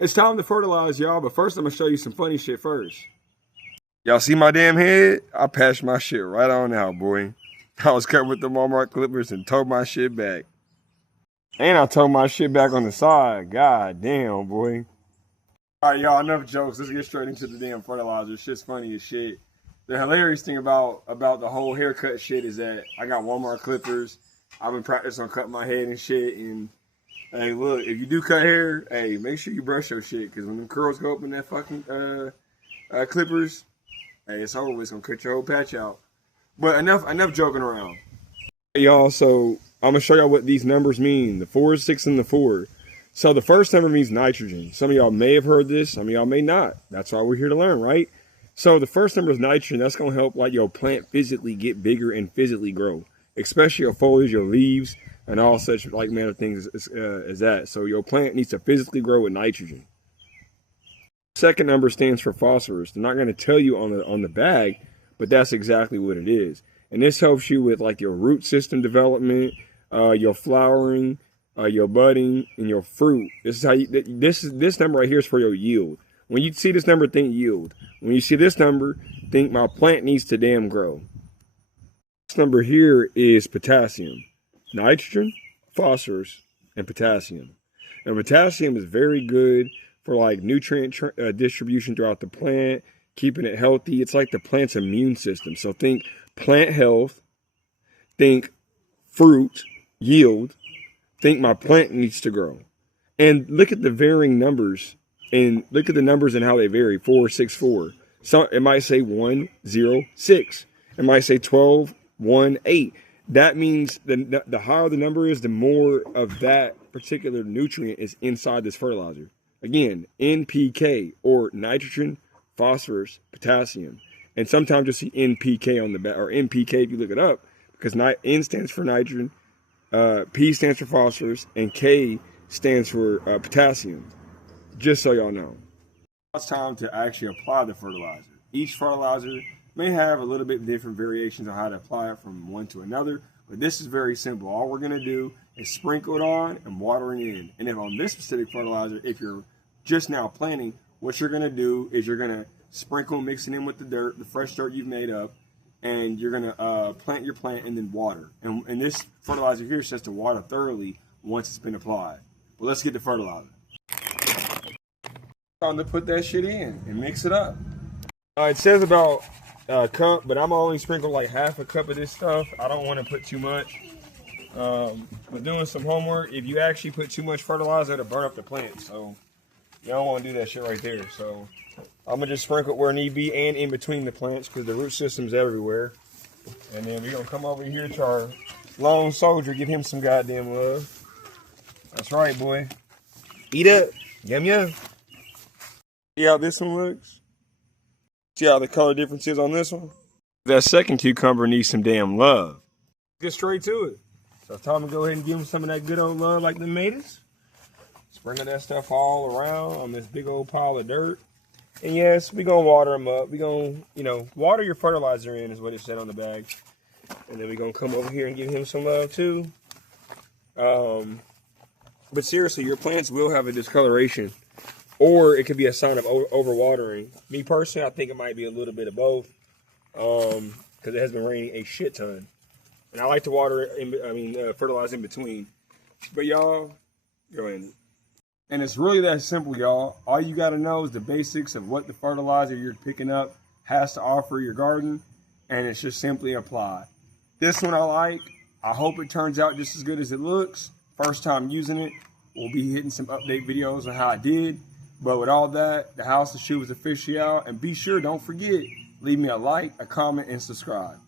It's time to fertilize, y'all, but first I'm gonna show you some funny shit first. Y'all see my damn head? I patched my shit right on out, boy. I was cut with the Walmart clippers and towed my shit back. And I towed my shit back on the side. God damn, boy. All right, y'all, enough jokes. Let's get straight into the damn fertilizer. Shit's funny as shit. The hilarious thing about the whole haircut shit is that I got Walmart clippers. I've been practicing on cutting my head and shit. And hey, look, if you do cut hair, hey, make sure you brush your shit. Because when them curls go up in that fucking clippers, hey, it's over with. It's going to cut your whole patch out. But enough joking around. Hey, y'all, so I'm going to show y'all what these numbers mean. The 4, 6, and the 4. So the first number means nitrogen. Some of y'all may have heard this. Some of y'all may not. That's why we're here to learn, right? So the first number is nitrogen. That's going to help like your plant physically get bigger and physically grow, especially your foliage, your leaves, and all such like manner things as that. So your plant needs to physically grow with nitrogen. Second number stands for phosphorus. They're not going to tell you on the bag, but that's exactly what it is. And this helps you with like your root system development, your flowering, your budding, and your fruit. This is how you, this number right here is for your yield. When you see this number, think yield. When you see this number, think my plant needs to damn grow. This number here is potassium, nitrogen, phosphorus, and potassium. And potassium is very good for like nutrient distribution throughout the plant, keeping it healthy. It's like the plant's immune system. So think plant health, think fruit, yield, think my plant needs to grow. And look at the varying numbers and look at the numbers and how they vary. 4, 6, 4. So it might say 1, 0, 6. It might say 12, 1, 8. That means the higher the number is, the more of that particular nutrient is inside this fertilizer. Again, NPK, or nitrogen, phosphorus, potassium. And sometimes you'll see NPK on the back, or NPK if you look it up, because N stands for nitrogen, P stands for phosphorus, and K stands for potassium. Just so y'all know. It's time to actually apply the fertilizer. Each fertilizer may have a little bit different variations on how to apply it from one to another, but this is very simple. All we're going to do is sprinkle it on and water it in. And if on this specific fertilizer, if you're just now planting, what you're going to do is you're going to sprinkle, mix it in with the dirt, the fresh dirt you've made up, and you're going to plant your plant and then water. And this fertilizer here says to water thoroughly once it's been applied. Well, let's get the fertilizer. Time to put that shit in and mix it up. It says about a cup, but I'm only sprinkling like half a cup of this stuff. I don't want to put too much. But doing some homework, if you actually put too much fertilizer, it'll burn up the plant. So you don't want to do that shit right there. So I'm going to just sprinkle where need be and in between the plants because the root system's everywhere. And then we're going to come over here to our lone soldier, give him some goddamn love. That's right, boy. Eat up. Yum, yum. See how this one looks? See how the color difference is on this one? That second cucumber needs some damn love. Get straight to it. So it's time to go ahead and give him some of that good old love like they made us. Sprinkle that stuff all around on this big old pile of dirt. And yes, we're going to water them up. We're going to, water your fertilizer in is what it said on the bag. And then we're going to come over here and give him some love too. But seriously, your plants will have a discoloration. Or it could be a sign of overwatering. Me personally, I think it might be a little bit of both. Because it has been raining a shit ton. And I like to water it, fertilize in between. But y'all, go ahead. And it's really that simple, y'all. All you got to know is the basics of what the fertilizer you're picking up has to offer your garden. And it's just simply apply. This one I like. I hope it turns out just as good as it looks. First time using it. We'll be hitting some update videos on how I did. But with all that, the House of Shoe is officially out. And be sure, don't forget, leave me a like, a comment, and subscribe.